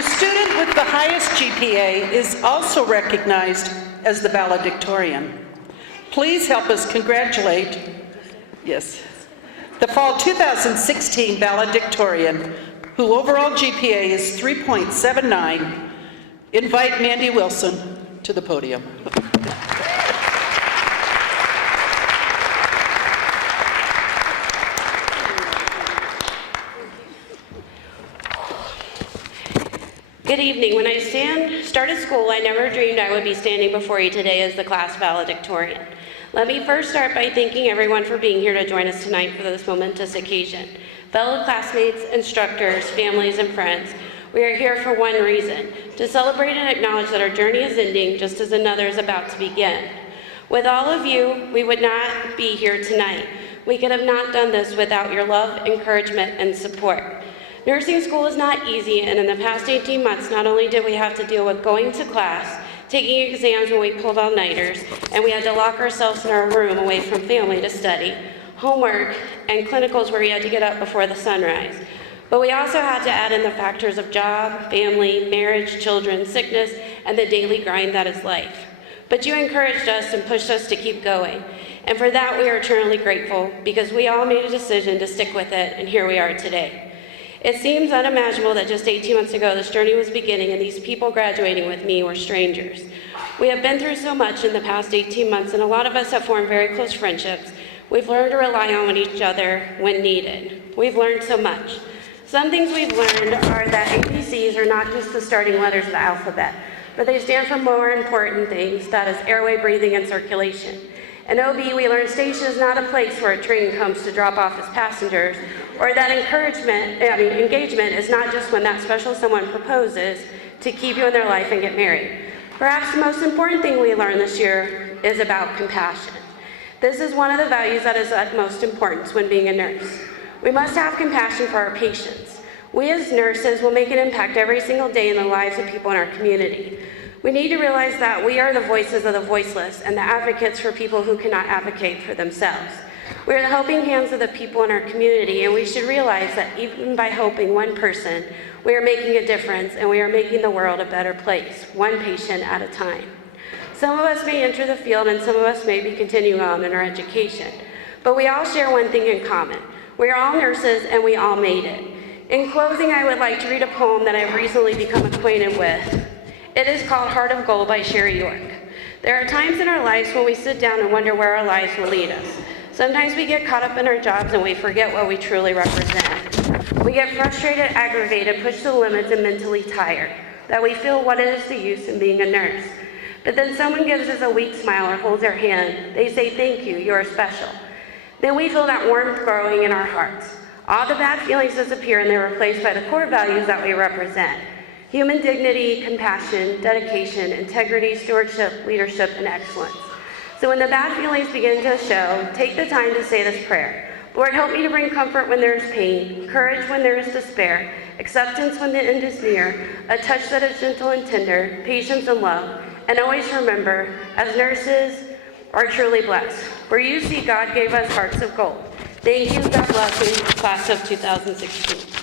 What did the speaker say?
The student with the highest GPA is also recognized as the valedictorian. Please help us congratulate, the fall 2016 valedictorian, who overall GPA is 3.79. Invite Mandy Wilson to the podium. Good evening. When I started school, I never dreamed I would be standing before you today as the class valedictorian. Let me first start by thanking everyone for being here to join us tonight for this momentous occasion. Fellow classmates, instructors, families, and friends, we are here for one reason, to celebrate and acknowledge that our journey is ending just as another is about to begin. With all of you, we would not be here tonight. We could have not done this without your love, encouragement, and support. Nursing school is not easy, and in the past 18 months, not only did we have to deal with going to class, taking exams when we pulled all-nighters, and we had to lock ourselves in our room away from family to study, homework, and clinicals where we had to get up before the sunrise. But we also had to add in the factors of job, family, marriage, children, sickness, and the daily grind that is life. But you encouraged us and pushed us to keep going. And for that, we are eternally grateful because we all made a decision to stick with it, and here we are today. It seems unimaginable that just 18 months ago this journey was beginning and these people graduating with me were strangers. We have been through so much in the past 18 months, and a lot of us have formed very close friendships. We've learned to rely on each other when needed. We've learned so much. Some things we've learned are that ABCs are not just the starting letters of the alphabet, but they stand for more important things, that is airway, breathing, and circulation. In OB, we learned station is not a place where a train comes to drop off its passengers, or that engagement is not just when that special someone proposes to keep you in their life and get married. Perhaps the most important thing we learned this year is about compassion. This is one of the values that is of most importance when being a nurse. We must have compassion for our patients. We as nurses will make an impact every single day in the lives of people in our community. We need to realize that we are the voices of the voiceless and the advocates for people who cannot advocate for themselves. We are the helping hands of the people in our community, and we should realize that even by helping one person, we are making a difference and we are making the world a better place, one patient at a time. Some of us may enter the field and some of us may be continuing on in our education, but we all share one thing in common. We are all nurses and we all made it. In closing, I would like to read a poem that I've recently become acquainted with. It is called Heart of Gold by Sherry York. There are times in our lives when we sit down and wonder where our lives will lead us. Sometimes we get caught up in our jobs and we forget what we truly represent. We get frustrated, aggravated, pushed to the limits, and mentally tired, that we feel what is the use in being a nurse. But then someone gives us a weak smile or holds our hand. They say, "Thank you, you are special." Then we feel that warmth growing in our hearts. All the bad feelings disappear and they're replaced by the core values that we represent. Human dignity, compassion, dedication, integrity, stewardship, leadership, and excellence. So when the bad feelings begin to show, take the time to say this prayer. Lord, help me to bring comfort when there is pain, courage when there is despair, acceptance when the end is near, a touch that is gentle and tender, patience and love. And always remember, as nurses are truly blessed. Where you see God gave us hearts of gold. Thank you, God bless you, class of 2016.